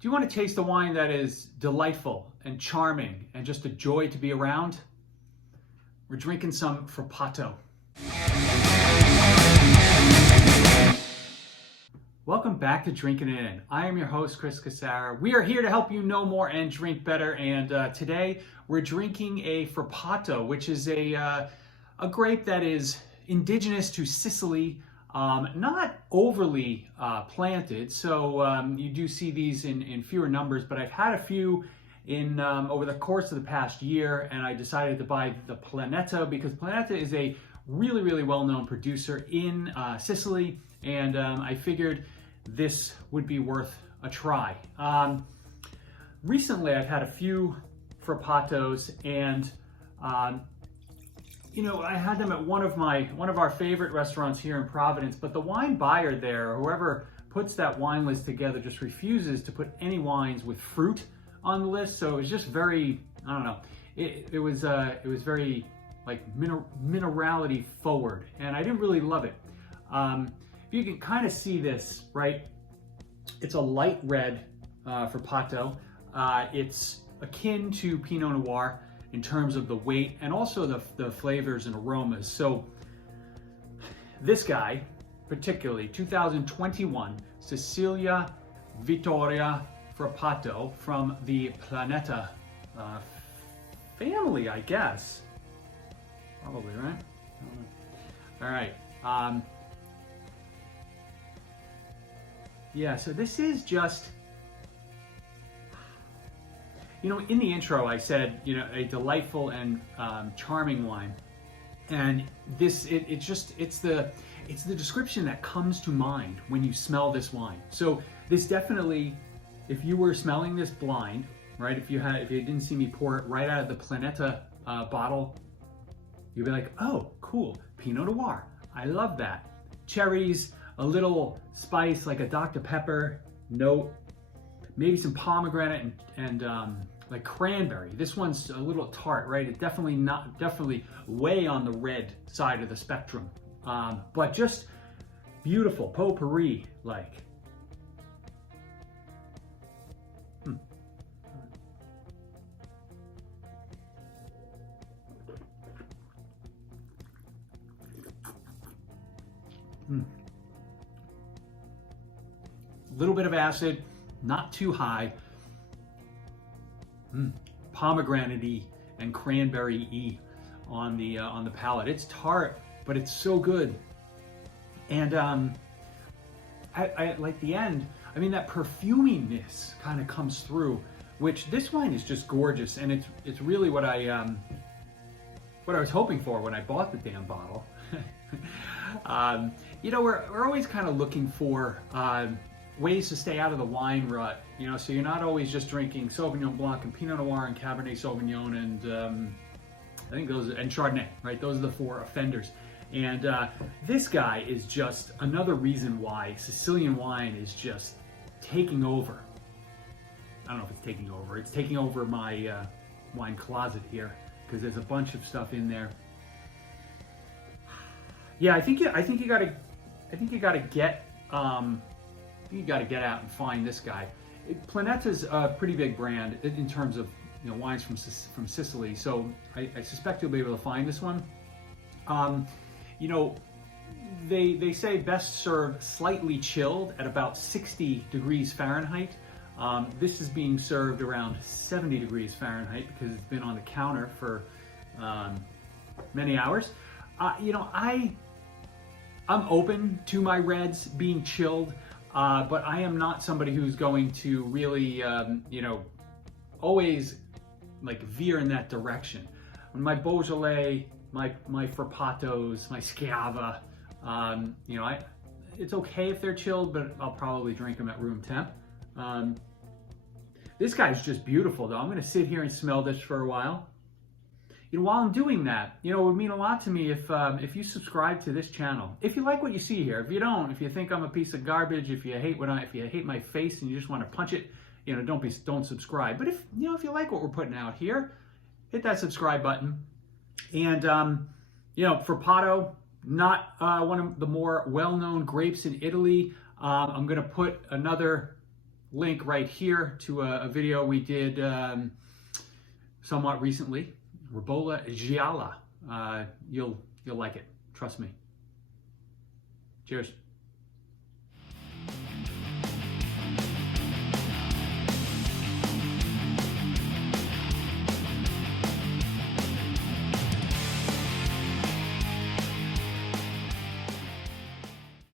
Do you want to taste a wine that is delightful and charming and just a joy to be around? We're drinking some Frappato. Welcome back to Drinking It In. I am your host, Chris Cassara. We are here to help you know more and drink better. And today we're drinking a Frappato, which is a grape that is indigenous to Sicily. Not overly planted, so you do see these in fewer numbers, but I've had a few in over the course of the past year, and I decided to buy the Palate because Palate is a really well-known producer in Sicily, and I figured this would be worth a try. Recently I've had a few Frappatos, and you know, I had them at one of our favorite restaurants here in Providence, but the wine buyer there, or whoever puts that wine list together, just refuses to put any wines with fruit on the list. So it was just very, I don't know, it was very like minerality forward, and I didn't really love it. You can kind of see this, right? It's a light red Frappato. It's akin to Pinot Noir in terms of the weight and also the flavors and aromas. So this guy, particularly 2021 Sicilia Vittoria Frappato from the Planeta family, I guess. Probably, right? All right. Yeah, so this is just, you know, in the intro I said, you know, a delightful and charming wine, and this it's the description that comes to mind when you smell this wine. So this definitely, if you were smelling this blind, right? If you didn't see me pour it right out of the Planeta bottle, you'd be like, oh, cool, Pinot Noir. I love that. Cherries, a little spice like a Dr. Pepper note. Maybe some pomegranate and like cranberry. This one's a little tart, right? It's definitely way on the red side of the spectrum, but just beautiful potpourri like. Little bit of acid, not too high. Pomegranate-y and cranberry-y on the palate. It's tart, but it's so good. And I like the end. I mean, that perfuminess kind of comes through, which this wine is just gorgeous, and it's really what I was hoping for when I bought the damn bottle. You know, we're always kind of looking for ways to stay out of the wine rut, you know, so you're not always just drinking Sauvignon Blanc and Pinot Noir and Cabernet Sauvignon and I think those, and Chardonnay, right? Those are the four offenders. And this guy is just another reason why Sicilian wine is just taking over. I don't know if it's taking over. It's taking over my wine closet here because there's a bunch of stuff in there. Yeah, I think you gotta get out and find this guy. Planeta's a pretty big brand in terms of, you know, wines from Sicily, so I suspect you'll be able to find this one. You know, they say best served slightly chilled at about 60 degrees Fahrenheit. This is being served around 70 degrees Fahrenheit because it's been on the counter for many hours. You know, I'm open to my reds being chilled. But I am not somebody who's going to really, you know, always like veer in that direction. My Beaujolais, my Frappatos, my Schiava, you know, it's okay if they're chilled, but I'll probably drink them at room temp. This guy's just beautiful, though. I'm going to sit here and smell this for a while. You know, while I'm doing that, you know, it would mean a lot to me if you subscribe to this channel. If you like what you see here, if you don't, if you think I'm a piece of garbage, if you hate my face and you just want to punch it, you know, don't subscribe. But if you like what we're putting out here, hit that subscribe button. And you know, Frappato, not one of the more well-known grapes in Italy. I'm going to put another link right here to a video we did somewhat recently, Ribolla Gialla. You'll like it, trust me. Cheers.